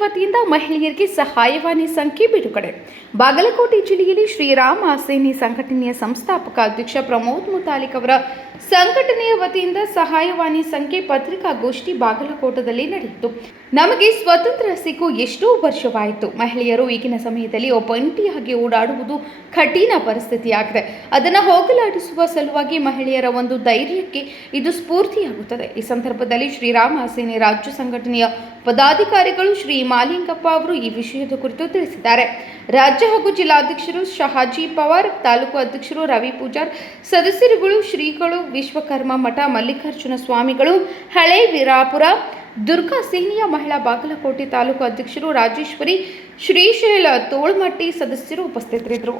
ವತಿಯಿಂದ ಮಹಿಳೆಯರಿಗೆ ಸಹಾಯವಾಣಿ ಸಂಖ್ಯೆ ಬಿಡುಗಡೆ. ಬಾಗಲಕೋಟೆ ಜಿಲ್ಲೆಯಲ್ಲಿ ಶ್ರೀರಾಮ ಸೇನೆ ಸಂಘಟನೆಯ ಸಂಸ್ಥಾಪಕ ಅಧ್ಯಕ್ಷ ಪ್ರಮೋದ್ ಮುತಾಲಿಕ್ ಅವರ ಸಂಘಟನೆಯ ವತಿಯಿಂದ ಸಹಾಯವಾಣಿ ಸಂಖ್ಯೆ ಪತ್ರಿಕಾಗೋಷ್ಠಿ ಬಾಗಲಕೋಟದಲ್ಲಿ ನಡೆಯಿತು. ನಮಗೆ ಸ್ವತಂತ್ರ ಸಿಕ್ಕು ಎಷ್ಟೋ ವರ್ಷವಾಯಿತು. ಮಹಿಳೆಯರು ಈಗಿನ ಸಮಯದಲ್ಲಿ ಒಬ್ಬಂಟಿಯಾಗಿ ಓಡಾಡುವುದು ಕಠಿಣ ಪರಿಸ್ಥಿತಿಯಾಗಿದೆ. ಅದನ್ನು ಹೋಗಲಾಡಿಸುವ ಸಲುವಾಗಿ ಮಹಿಳೆಯರ ಒಂದು ಧೈರ್ಯಕ್ಕೆ ಇದು ಸ್ಫೂರ್ತಿಯಾಗುತ್ತದೆ. ಈ ಸಂದರ್ಭದಲ್ಲಿ ಶ್ರೀರಾಮ ಸೇನೆ ರಾಜ್ಯ ಸಂಘಟನೆಯ ಪದಾಧಿಕಾರಿಗಳು ಶ್ರೀ ಮಾಲಿಂಗಪ್ಪ ಅವರು ಈ ವಿಷಯದ ಕುರಿತು ತಿಳಿಸಿದ್ದಾರೆ. ರಾಜ್ಯ ಹಾಗೂ ಜಿಲ್ಲಾಧ್ಯಕ್ಷರು ಶಹಾಜಿ ಪವಾರ್, ತಾಲೂಕು ಅಧ್ಯಕ್ಷರು ರವಿ ಪೂಜಾರ್, ಸದಸ್ಯರುಗಳು ಶ್ರೀಗಳು ವಿಶ್ವಕರ್ಮ ಮಠ ಮಲ್ಲಿಕಾರ್ಜುನ ಸ್ವಾಮಿಗಳು, ಹಳೆ ವೀರಾಪುರ, ದುರ್ಗಾ ಸೇನೆಯ ಮಹಿಳಾ ಬಾಗಲಕೋಟೆ ತಾಲೂಕು ಅಧ್ಯಕ್ಷರು ರಾಜೇಶ್ವರಿ, ಶ್ರೀಶೈಲ ತೋಳ್ಮಟ್ಟಿ ಸದಸ್ಯರು ಉಪಸ್ಥಿತರಿದ್ದರು.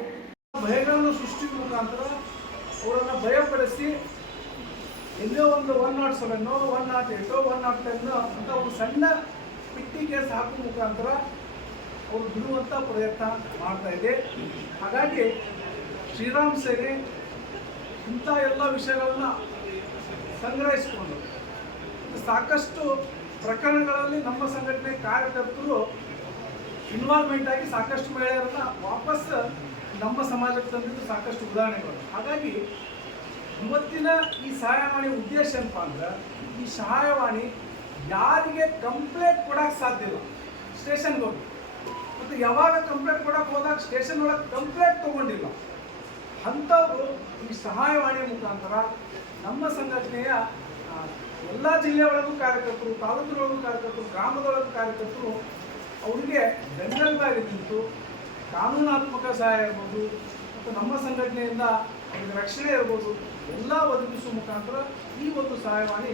ಒಂದು one naught seven one naught eight one naught ten ಅಂತ ಒಂದು ಸಣ್ಣ ಪಿಟ್ಟಿ ಕೇಸ್ ಹಾಕುವ ಮುಖಾಂತರ ಅವರು ಬಿಡುವಂಥ ಪ್ರಯತ್ನ ಮಾಡ್ತಾ ಇದೆ. ಹಾಗಾಗಿ ಶ್ರೀರಾಮ್ ಸೇನೆ ಇಂಥ ಎಲ್ಲ ವಿಷಯಗಳನ್ನು ಸಂಗ್ರಹಿಸಿಕೊಂಡು ಸಾಕಷ್ಟು ಪ್ರಕರಣಗಳಲ್ಲಿ ನಮ್ಮ ಸಂಘಟನೆ ಕಾರ್ಯಕರ್ತರು ಇನ್ವಾಲ್ವ್ಮೆಂಟ್ ಆಗಿ ಸಾಕಷ್ಟು ಮಹಿಳೆಯರನ್ನ ವಾಪಸ್ ನಮ್ಮ ಸಮಾಜಕ್ಕೆ ತಂದಿದ್ದು ಸಾಕಷ್ಟು ಉದಾಹರಣೆಗಳು. ಹಾಗಾಗಿ ಇವತ್ತಿನ ಈ ಸಹಾಯವಾಣಿ ಉದ್ದೇಶ ಏನಪ್ಪ ಅಂದ್ರೆ ಈ ಸಹಾಯವಾಣಿ ಯಾರಿಗೆ ಕಂಪ್ಲೇಂಟ್ ಕೊಡಕ್ಕೆ ಸಾಧ್ಯ ಇಲ್ಲ. ಸ್ಟೇಷನ್ಗೆ ಹೋಗಿ ಮತ್ತು ಯಾವಾಗ ಕಂಪ್ಲೇಂಟ್ ಕೊಡಕ್ಕೆ ಹೋದಾಗ ಸ್ಟೇಷನ್ ಒಳಗೆ ಕಂಪ್ಲೇಂಟ್ ತೊಗೊಂಡಿಲ್ಲ. ಅಂಥವ್ರು ಈ ಸಹಾಯವಾಣಿ ಮುಖಾಂತರ ನಮ್ಮ ಸಂಘಟನೆಯ ಎಲ್ಲ ಜಿಲ್ಲೆಯೊಳಗೂ ಕಾರ್ಯಕರ್ತರು ತಾಲೂಕಿನೊಳಗೂ ಕಾರ್ಯಕರ್ತರು ಗ್ರಾಮದೊಳಗೂ ಕಾರ್ಯಕರ್ತರು ಅವರಿಗೆ ಬೆನ್ನೆಲುಬಾಗಿ ನಿಂತು ಕಾನೂನಾತ್ಮಕ ಸಹಾಯ ಇರ್ಬೋದು, ಮತ್ತು ನಮ್ಮ ಸಂಘಟನೆಯಿಂದ ಅವರಿಗೆ ರಕ್ಷಣೆ ಇರ್ಬೋದು, ಎಲ್ಲ ಒದಗಿಸುವ ಮುಖಾಂತರ ಈ ಒಂದು ಸಹಾಯವಾಣಿ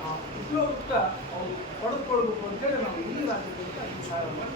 ಆ, ಉಪಯೋಗಕ್ಕೆ ಅವರು ಪಡೆದುಕೊಳ್ಬೇಕು ಅಂತೇಳಿ ನಾವು ಇಡೀ ರಾಜ್ಯದಿಂದ ಈ ಸಹಾಯವನ್ನು